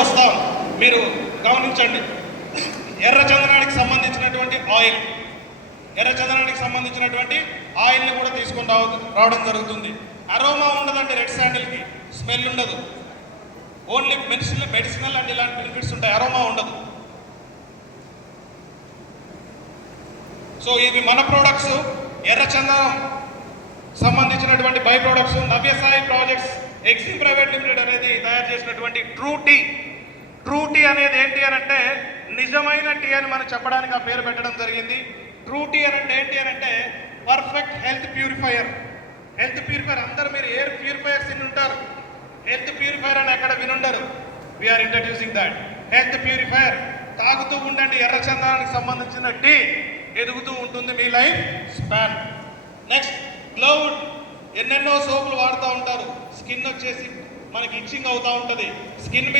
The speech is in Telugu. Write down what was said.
వస్తాం, మీరు గమనించండి. ఎర్రచందనానికి సంబంధించినటువంటి ఆయిల్, ఎర్రచందనానికి సంబంధించినటువంటి ఆయిల్ని కూడా తీసుకొని రావడం జరుగుతుంది. అరోమా ఉండదండి, రెడ్ శాండిల్కి స్మెల్ ఉండదు, ఓన్లీ మెడిసినల్ అండ్ ఇలాంటి బెనిఫిట్స్ ఉంటాయి, అరోమా ఉండదు. సో ఇవి మన ప్రోడక్ట్స్, ఎర్రచందనం సంబంధించినటువంటి బై ప్రోడక్ట్స్. నవ్యసాయి ప్రాజెక్ట్స్ ఎక్సీ ప్రైవేట్ లిమిటెడ్ అనేది తయారు చేసినటువంటి ట్రూ టీ. ట్రూ టీ అనేది ఏంటి అని అంటే నిజమైన టీ అని మనం చెప్పడానికి ఆ పేరు పెట్టడం జరిగింది. ట్రూ టీ అని అంటే ఏంటి అని అంటే perfect health purifier. Health purifier అందరూ మీరు ఎయిర్ ప్యూరిఫైయర్స్ విని ఉంటారు, హెల్త్ ప్యూరిఫైయర్ అని ఎక్కడ వినుండరు. We are introducing that health purifier. తాగుతూ ఉండండి, ఎర్రచందనానికి సంబంధించిన టీ, ఎదుగుతూ ఉంటుంది మీ లైఫ్ స్పాన్. నెక్స్ట్ గ్లోవుడ్. ఎన్నెన్నో సోపులు వాడుతూ ఉంటారు, స్కిన్ వచ్చేసి మనకి ఇచ్చింగ్ అవుతూ ఉంటుంది. స్కిన్ మీద